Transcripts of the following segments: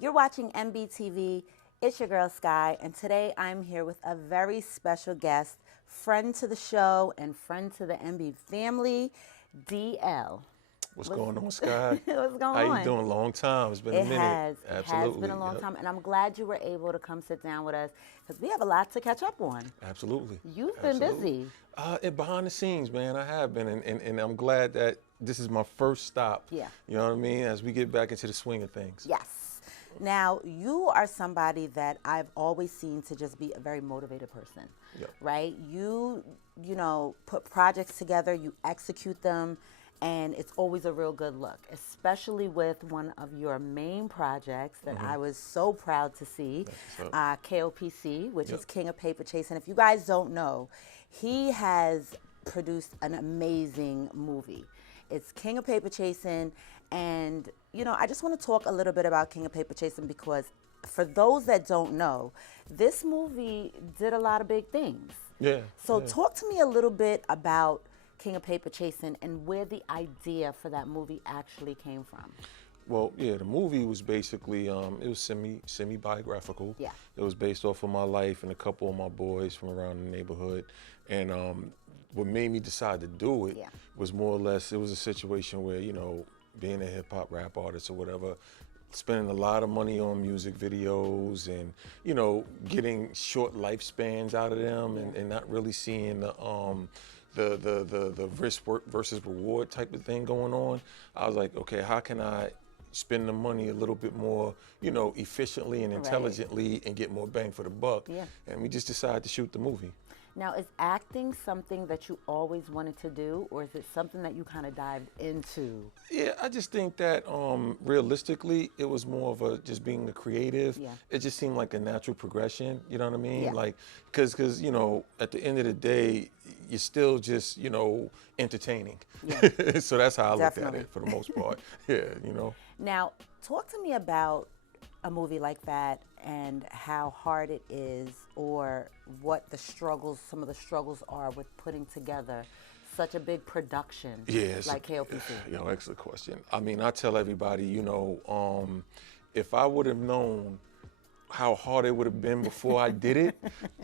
You're watching MBTV. It's your girl Sky, and today I'm here with a very special guest, friend to the show and friend to the MB family, DL. What's going on, Sky? What's going How you on? doing? Long time. It's been a It minute. has. It has Absolutely. been a long Yep. time, and I'm glad you were able to come sit down with us because we have a lot to catch up on. Absolutely. You've been busy. Behind the scenes, man, I have been, and I'm glad that this is my first stop. Yeah. You know what I mean? As we get back into the swing of things. Yes. Now, you are somebody that I've always seen to just be a very motivated person, Yep. right? You put projects together, you execute them, and it's always a real good look, especially with one of your main projects that I was so proud to see, K.O.P.C, which is King of Paperchasing. If you guys don't know, he has produced an amazing movie. It's King of Paperchasing, and I just want to talk a little bit about King of Paperchasing because for those that don't know, this movie did a lot of big things. Yeah. So talk to me a little bit about King of Paperchasing and where the idea for that movie actually came from. Well, yeah, the movie was basically it was semi biographical. Yeah. It was based off of my life and a couple of my boys from around the neighborhood, and what made me decide to do it was more or less it was a situation where being a hip hop rap artist or whatever, spending a lot of money on music videos and getting short lifespans out of them and not really seeing the risk versus reward type of thing going on. I was like, okay, how can I spend the money a little bit more, efficiently and intelligently and get more bang for the buck? Yeah. And we just decided to shoot the movie. Now, is acting something that you always wanted to do, or is it something that you kind of dived into? Yeah, I just think that realistically, it was more of a just being a creative. Yeah. It just seemed like a natural progression. You know what I mean? Yeah. Like, because at the end of the day, you're still just entertaining. Yeah. So that's how I looked at Definitely. it for the most part. Yeah, Now, talk to me about a movie like that and how hard it is, or what some of the struggles are with putting together such a big production like K.O.P.C. Excellent question. I mean, I tell everybody, if I would have known how hard it would have been before I did it,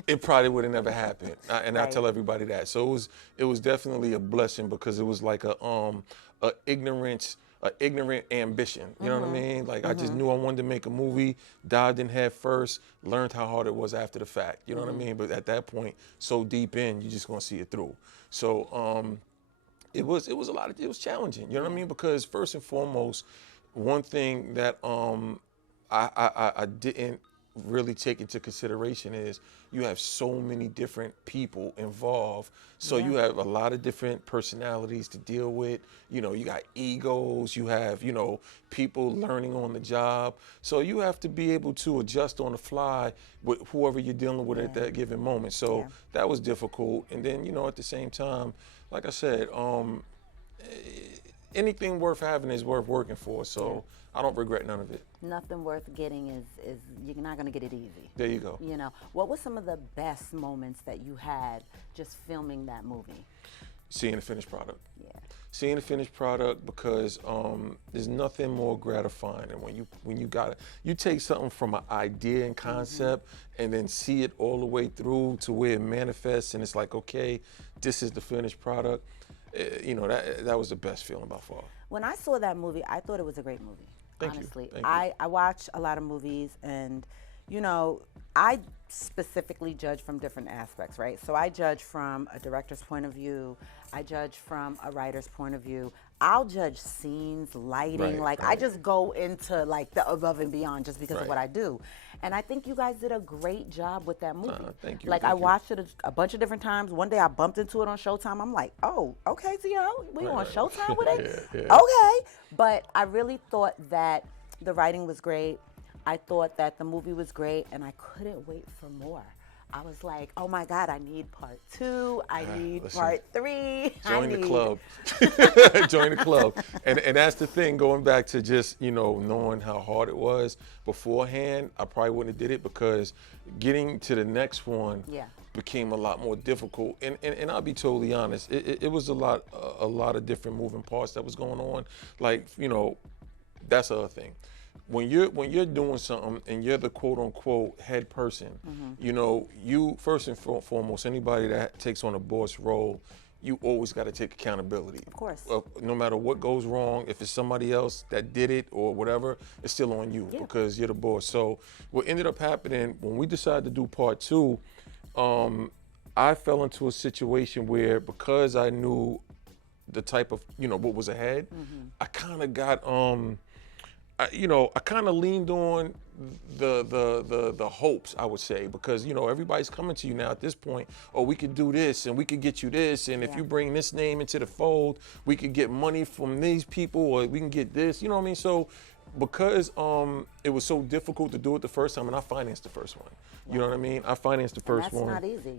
it probably would have never happened. I tell everybody that. So it was definitely a blessing because it was like a ignorant ambition. You know what I mean? Like I just knew I wanted to make a movie, dived in head first, learned how hard it was after the fact. You know what I mean? But at that point, so deep in, you're just gonna see it through. So it was challenging. You know what I mean? Because first and foremost, one thing that I didn't really take into consideration is you have so many different people involved. So you have a lot of different personalities to deal with. You got egos, you have, people learning on the job. So you have to be able to adjust on the fly with whoever you're dealing with at that given moment. So that was difficult. And then, at the same time, like I said, anything worth having is worth working for. So I don't regret none of it. Nothing worth getting is you're not going to get it easy. There you go. What were some of the best moments that you had just filming that movie? Seeing the finished product. Yeah. Seeing the finished product, because there's nothing more gratifying than when you take something from an idea and concept and then see it all the way through to where it manifests and it's like, okay, this is the finished product. That was the best feeling by far. When I saw that movie, I thought it was a great movie. Thank you. Honestly, Thank you. I watch a lot of movies, and I specifically judge from different aspects, right? So I judge from a director's point of view. I judge from a writer's point of view. I'll judge scenes, lighting. I just go into the above and beyond just because of what I do. And I think you guys did a great job with that movie. Thank you. I watched it a bunch of different times. One day I bumped into it on Showtime. I'm like, oh, okay, so we on Showtime with it? Yeah. Okay. But I really thought that the writing was great. I thought that the movie was great, and I couldn't wait for more. I was like, oh my God, I need part 2. I need part 3. Join the club. Join the club. And that's the thing, going back to just, knowing how hard it was beforehand, I probably wouldn't have did it because getting to the next one became a lot more difficult. And I'll be totally honest, it was a lot of different moving parts that was going on. That's the other thing. when you're doing something and you're the quote unquote head person, you know, you first and foremost, anybody that takes on a boss role, you always got to take accountability. Of course. No matter what goes wrong, if it's somebody else that did it or whatever, it's still on you because you're the boss. So what ended up happening when we decided to do part 2, I fell into a situation where, because I knew the type of, you know, what was ahead, I kind of got, I kind of leaned on the hopes, I would say, because, you know, everybody's coming to you now at this point. Oh, we could do this and we could get you this, and if you bring this name into the fold, we could get money from these people, or we can get this. You know what I mean? So because it was so difficult to do it the first time, and I financed the first one. You know what I mean? I financed the first one. That's not easy.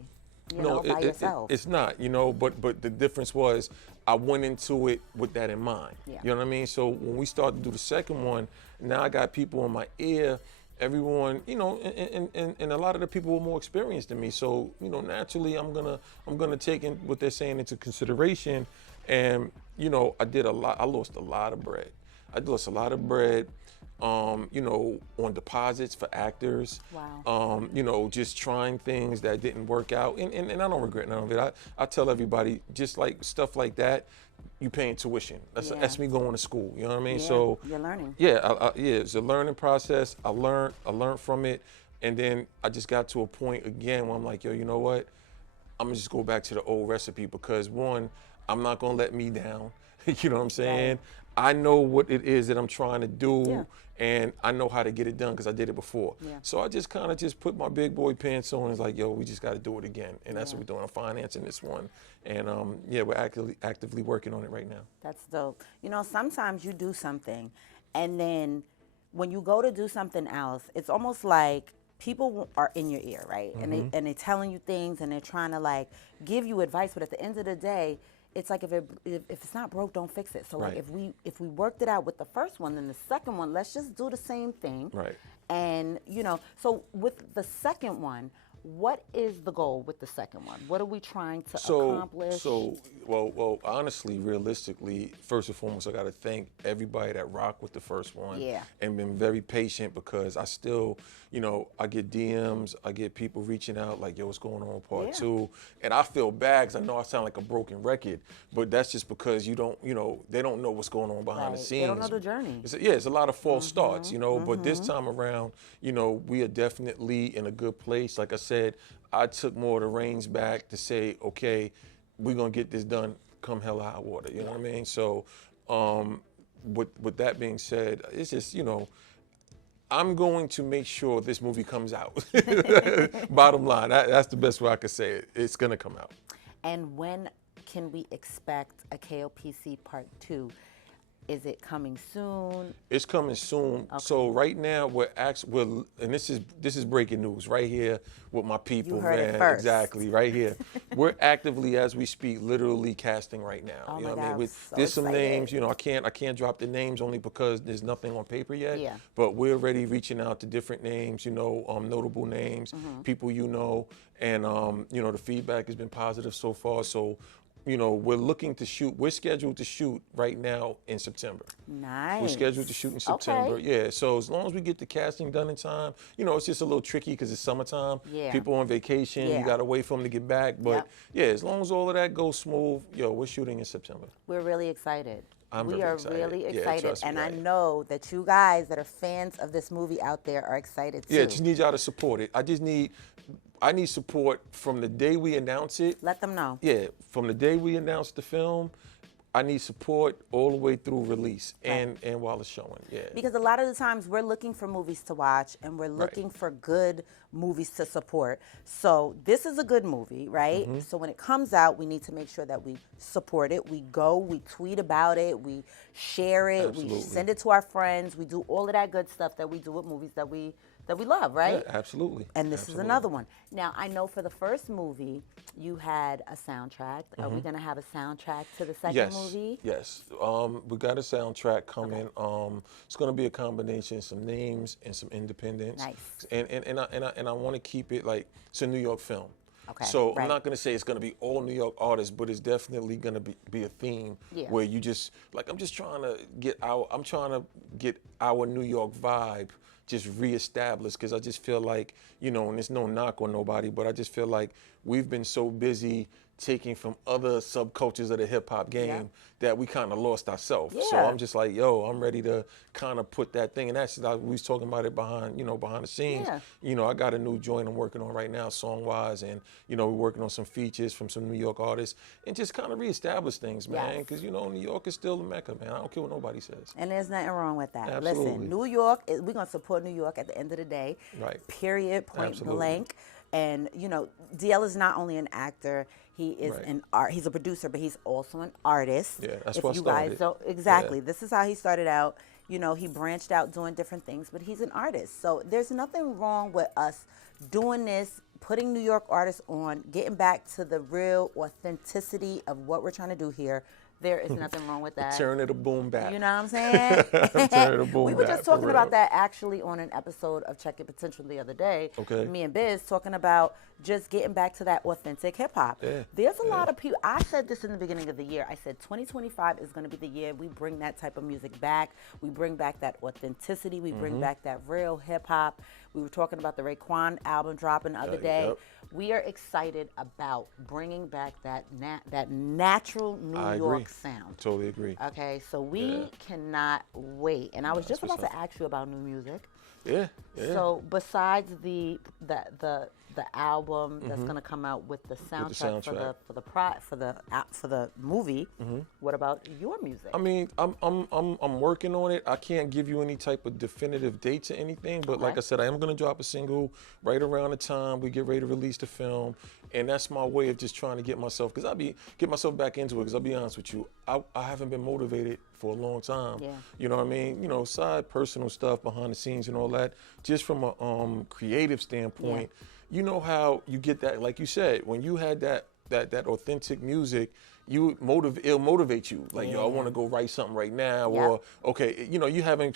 You know, by yourself. It's not, you know, but the difference was I went into it with that in mind. Yeah. You know what I mean? So when we started to do the second one, now I got people in my ear, everyone, you know, and a lot of the people were more experienced than me. So, you know, naturally I'm gonna take in what they're saying into consideration. And, you know, I lost a lot of bread. I lost a lot of bread. You know, on deposits for actors. Wow. You know, just trying things that didn't work out. And I don't regret none of it. I tell everybody, just like stuff like that, you paying tuition. That's me going to school. You know what I mean? Yeah, So you're learning. Yeah, it's a learning process. I learned from it. And then I just got to a point again where I'm like, yo, you know what? I'm gonna just go back to the old recipe, because one, I'm not gonna let me down. You know what I'm saying? Right. I know what it is that I'm trying to do, and I know how to get it done because I did it before. Yeah. So I just kind of just put my big boy pants on and was like, yo, we just got to do it again. And that's what we're doing. I'm financing this one. And we're actively working on it right now. That's dope. You know, sometimes you do something, and then when you go to do something else, it's almost like people are in your ear, right? And they're telling you things, and they're trying to like give you advice, but at the end of the day, it's like if it's not broke, don't fix it. So like if we worked it out with the first one, then the second one, let's just do the same thing. Right. And you know, so with the second one, what is the goal with the second one? What are we trying to accomplish? Well, honestly, realistically, first and foremost, I got to thank everybody that rocked with the first one and been very patient, because I still, you know, I get DMs, I get people reaching out like, yo, what's going on with part 2? And I feel bad because I know I sound like a broken record, but that's just because they don't know what's going on behind the scenes. They don't know the journey. It's a lot of false starts, you know, but this time around, you know, we are definitely in a good place. Like I said, I took more of the reins back to say, okay, we're going to get this done come hell or high water, you know what I mean? So with that being said, it's just, you know, I'm going to make sure this movie comes out. Bottom line, that's the best way I could say it. It's going to come out. And when can we expect a K.O.P.C Part 2? Is it coming soon? It's coming soon. Okay. So right now and this is breaking news right here with my people, you heard man. It first. Exactly, right here. We're actively, as we speak, literally casting right now. Oh, you know my what I mean? God, There's some names, you know, I can't drop the names only because there's nothing on paper yet. Yeah. But we're already reaching out to different names, you know, notable names, people you know, and you know, the feedback has been positive so far. So, you know, we're scheduled to shoot right now in September. Nice. We're scheduled to shoot in September. Okay. Yeah, so as long as we get the casting done in time, you know, it's just a little tricky because it's summertime. Yeah. People on vacation, you got to wait for them to get back. But yeah, as long as all of that goes smooth, we're shooting in September. We're really excited. We are excited. Really excited, Me, and I know that you guys that are fans of this movie out there are excited too. Yeah, just need y'all to support it. I need support from the day we announce it. Let them know. Yeah, from the day we announce the film, I need support all the way through release and while it's showing. Yeah. Because a lot of the times we're looking for movies to watch, and we're looking for good movies to support. So this is a good movie, right? So when it comes out, we need to make sure that we support it. We tweet about it, we share it, Absolutely. We send it to our friends. We do all of that good stuff that we do with movies that we love, right? Yeah, absolutely. And this is another one. Now, I know for the first movie, you had a soundtrack. Are we going to have a soundtrack to the second movie? Yes. We got a soundtrack coming. Okay. It's going to be a combination of some names and some independents. Nice. And I want to keep it like it's a New York film. Okay, So I'm right. not gonna say it's gonna be all New York artists, but it's definitely gonna be a theme Yeah. where you just like I'm trying to get our New York vibe just reestablished because I just feel like, and there's no knock on nobody, but I just feel like we've been so busy taking from other subcultures of the hip hop game that we kind of lost ourselves. So Yeah. I'm just like, I'm ready to kind of put that thing. And that's, we was talking about it behind the scenes. Yeah. I got a new joint I'm working on right now, song wise, and we're working on some features from some New York artists, and just kind of reestablish things, man. Because New York is still the mecca, man. I don't care what nobody says. And there's nothing wrong with that. Absolutely. Listen, New York, we're gonna support New York at the end of the day. Right. Period. Point Absolutely. blank. And DL is not only an actor. He is Right. an art. He's a producer, but he's also an artist. Yeah, that's if what I you started. guys don't exactly. Yeah. This is how he started out. He branched out doing different things, but he's an artist. So there's nothing wrong with us doing this, putting New York artists on, getting back to the real authenticity of what we're trying to do here. There is nothing wrong with that. Turn it a boom bap. You know what I'm saying? Turn it a boom We were bap, just for talking about real. that actually on an episode of Check Your Potential the other day. Okay. Me and Biz talking about just getting back to that authentic hip hop. Yeah. There's a lot of people. I said this in the beginning of the year. I said 2025 is going to be the year we bring that type of music back. We bring back that authenticity. We bring back that real hip hop. We were talking about the Raekwon album dropping the other day. Yep. We are excited about bringing back that natural New I York agree. sound. Totally agree. Okay, so we Yeah. cannot wait. And I was just That's about what's to ask you about new music. Yeah. So besides the album that's going to come out with the soundtrack, for the movie, what about your music? I mean, I'm working on it. I can't give you any type of definitive dates or anything, but like I said, I am gonna drop a single right around the time we get ready to release the film, and that's my way of just trying to get myself back into it. Because I'll be honest with you, I haven't been motivated for a long time. Yeah. You know what I mean? Side personal stuff behind the scenes and all that. Just from a creative standpoint, you know how you get that, like you said, when you had that authentic music, it'll motivate you. Like, I want to go write something right now, or okay, you having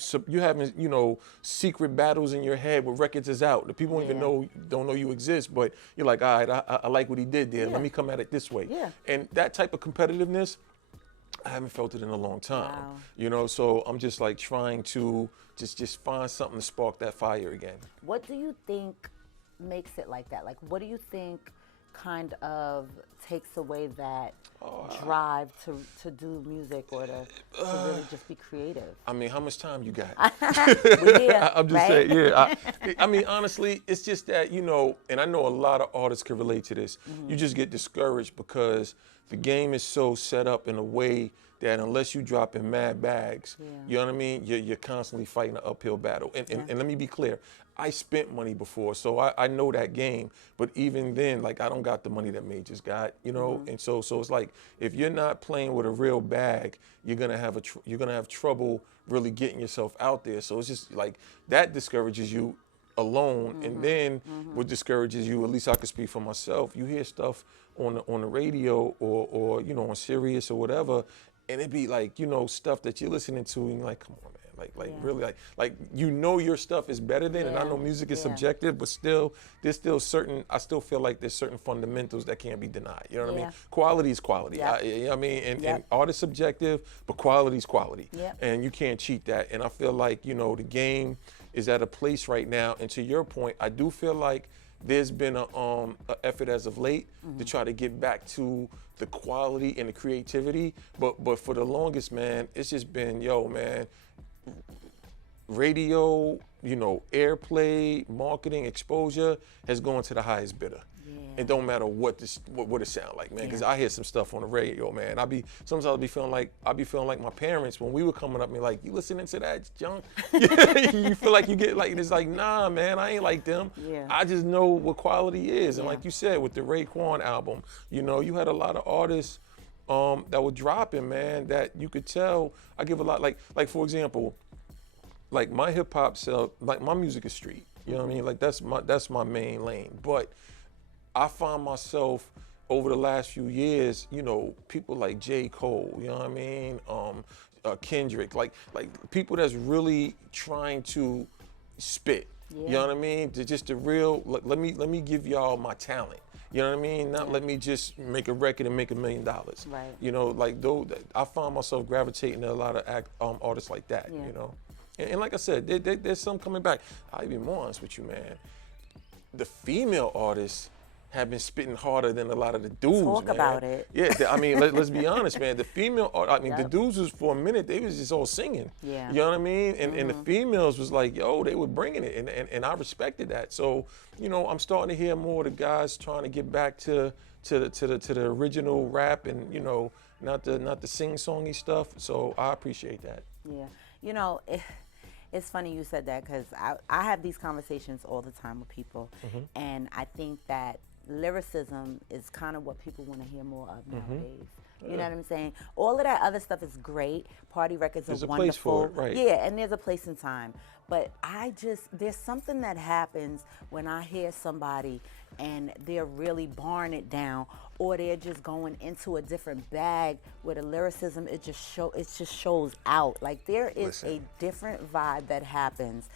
secret battles in your head where records is out. The people don't know you exist, but you're like, all right, I like what he did there. Let me come at it this way. Yeah. And that type of competitiveness, I haven't felt it in a long time. Wow. So I'm just like trying to just find something to spark that fire again. What do you think makes it like that? Like, what do you think kind of takes away that drive to do music or to really just be creative? I mean, how much time you got? We here, I'm just right? saying, yeah. I mean, honestly, it's just that, and I know a lot of artists can relate to this. You just get discouraged because the game is so set up in a way that unless you drop in mad bags, you know what I mean? You're constantly fighting an uphill battle. And let me be clear, I spent money before, so I know that game. But even then, like, I don't got the money that majors got, And so it's like, if you're not playing with a real bag, you're gonna have trouble really getting yourself out there. So it's just like that discourages you alone. And then what discourages you, at least I can speak for myself, you hear stuff on the radio or on Sirius or whatever, and it be like, stuff that you're listening to and you're like, come on, man. Really, your stuff is better than, and I know music is subjective, but still, I still feel like there's certain fundamentals that can't be denied. You know what I mean? Quality is quality. Yep. You know what I mean? And art is subjective, but quality is quality. Yep. And you can't cheat that. And I feel like, the game is at a place right now, and to your point, I do feel like there's been a effort as of late to try to get back to the quality and the creativity, but for the longest, man, it's just been, man, radio, airplay, marketing, exposure has gone to the highest bidder. It don't matter what it sound like, man. Because I hear some stuff on the radio, man. Sometimes I'll be feeling like my parents when we were coming up. Me like, you listening to that junk? You feel like you get like it's like, nah, man, I ain't like them. Yeah. I just know what quality is, and like you said with the Raekwon album, you had a lot of artists that were dropping, man. That you could tell. I give a lot, like for example, like my hip hop self, like my music is street. You know what I mean? Like that's my main lane, but I find myself over the last few years, people like J. Cole, you know what I mean? Kendrick, like people that's really trying to spit. You know what I mean? Just the real. Let me give y'all my talent. You know what I mean? Not let me just make a record and make $1 million. Right. You know, like though I find myself gravitating to a lot of artists like that. Yeah. You know, and like I said, there's some coming back. I'll be more honest with you, man. The female artists have been spitting harder than a lot of the dudes. Talk man. about it. Yeah, I mean, let's be honest, man. The female, the dudes was for a minute, they was just all singing. Yeah. You know what I mean? And the females was like, yo, they were bringing it, and I respected that. So, you know, I'm starting to hear more of the guys trying to get back to the original rap, and you know, not the sing-songy stuff. So I appreciate that. Yeah, you know. It's funny you said that because I have these conversations all the time with people, and I think that lyricism is kind of what people want to hear more of nowadays. You know what I'm saying? All of that other stuff is great. Party records are wonderful. There's a place for it, right? Yeah, and there's a place and time. But there's something that happens when I hear somebody and they're really barring it down, or they're just going into a different bag where the lyricism it just shows out. Like there is a different vibe that happens.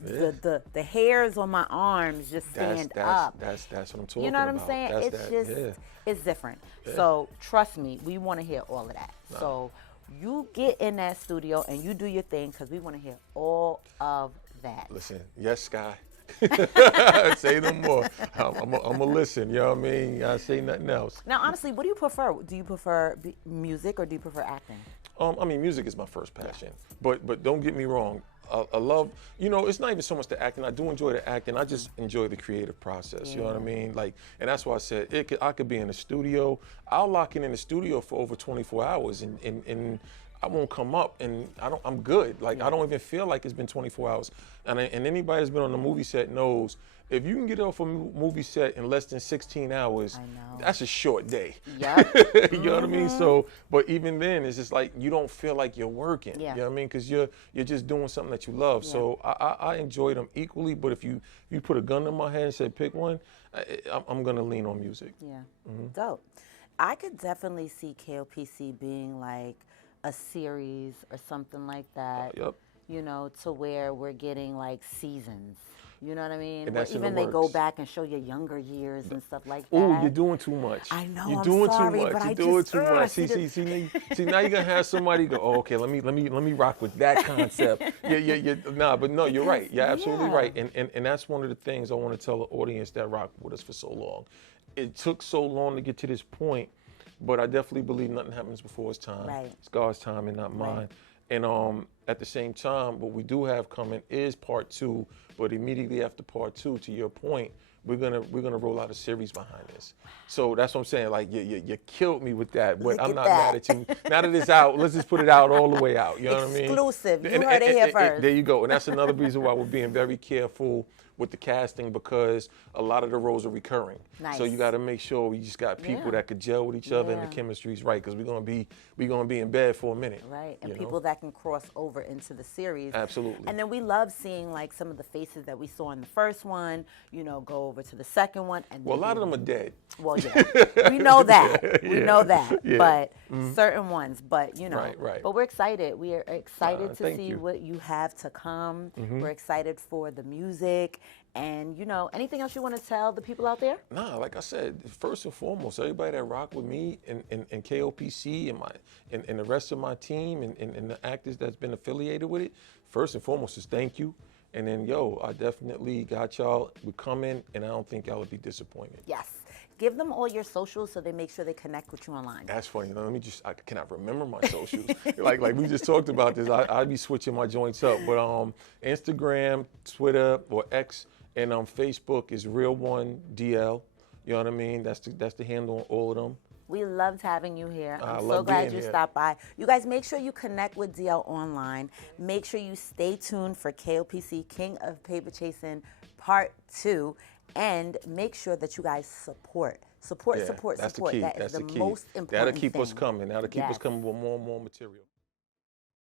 The hairs on my arms just stand up. That's what I'm talking about. You know what I'm saying? It's different. Yeah. So trust me, we want to hear all of that. Nah. So you get in that studio and you do your thing because we want to hear all of that. Listen, yes, Sky. Say no more. I'm a listen. You know what I mean? I say nothing else. Now, honestly, what do you prefer? Do you prefer music or do you prefer acting? I mean, music is my first passion. But don't get me wrong. I love, you know, it's not even so much the acting. I do enjoy the acting. I just enjoy the creative process. Yeah. You know what I mean? Like, and that's why I said I could be in the studio. I'll lock in the studio for over 24 hours, and I won't come up, and I'm good. Like I don't even feel like it's been 24 hours. And anybody that's been on the movie set knows if you can get off a movie set in less than 16 hours, that's a short day. Yeah. You know what I mean? So, but even then, it's just like you don't feel like you're working. Yeah. You know what I mean? Because you're just doing something that you love. Yeah. So I enjoy them equally. But if you put a gun in my hand and say pick one, I'm gonna lean on music. Yeah. Dope. I could definitely see K.O.P.C being like a series or something like that. Yep. You know, to where we're getting like seasons. You know what I mean? And that's even they go back and show your younger years and stuff like that. Oh, you're doing too much. I know. You're I'm doing sorry, too much. but You're I doing just, too much. See, now you're gonna have somebody go, oh, okay, let me rock with that concept. But no, you're right. You're absolutely right. And that's one of the things I want to tell the audience that rocked with us for so long. It took so long to get to this point, but I definitely believe nothing happens before its time. Right. It's God's time and not mine. Right. And at the same time, what we do have coming is part 2. But immediately after part 2, to your point, we're gonna roll out a series behind this. So that's what I'm saying. Like you killed me with that, but I'm not mad at you. Now that it's out, let's just put it out all the way out. You know what I mean? Exclusive. You heard it here first. There you go. And that's another reason why we're being very careful with the casting, because a lot of the roles are recurring. Nice. So you got to make sure we just got people that could gel with each other and the chemistry's right, because we're gonna be in bed for a minute. Right, and people that can cross over into the series. Absolutely. And then we love seeing like some of the faces that we saw in the first one, you know, go over to the second one. And well, a lot of them are dead. Well, yeah, we know that. We know that. Yeah. But certain ones, but you know. Right. But we're excited. We are excited to see you. what you have to come. We're excited for the music. And, you know, anything else you want to tell the people out there? Nah, like I said, first and foremost, everybody that rock with me and K.O.P.C and the rest of my team and the actors that's been affiliated with it, first and foremost is thank you. And then, I definitely got y'all. We're coming, and I don't think y'all will be disappointed. Yes. Give them all your socials so they make sure they connect with you online. That's funny. Let me I cannot remember my socials. like we just talked about this. I be switching my joints up. But Instagram, Twitter, or X, and Facebook is Real1DL. You know what I mean? That's the handle on all of them. We loved having you here. I'm so glad you stopped by. You guys, make sure you connect with DL online. Make sure you stay tuned for K.O.P.C, King of Paperchasing Part 2. And make sure that you guys support. Support. That's the key. That is the key. most important That'll keep thing. us coming. That'll keep us coming with more and more material.